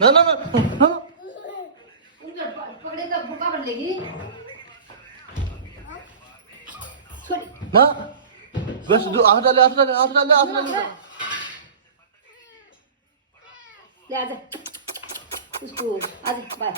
ना ना ना ना पकडे तर भुका बनले की ना बस हात आले हात आले हात आले हात आले ले आजा उसको आजा बाय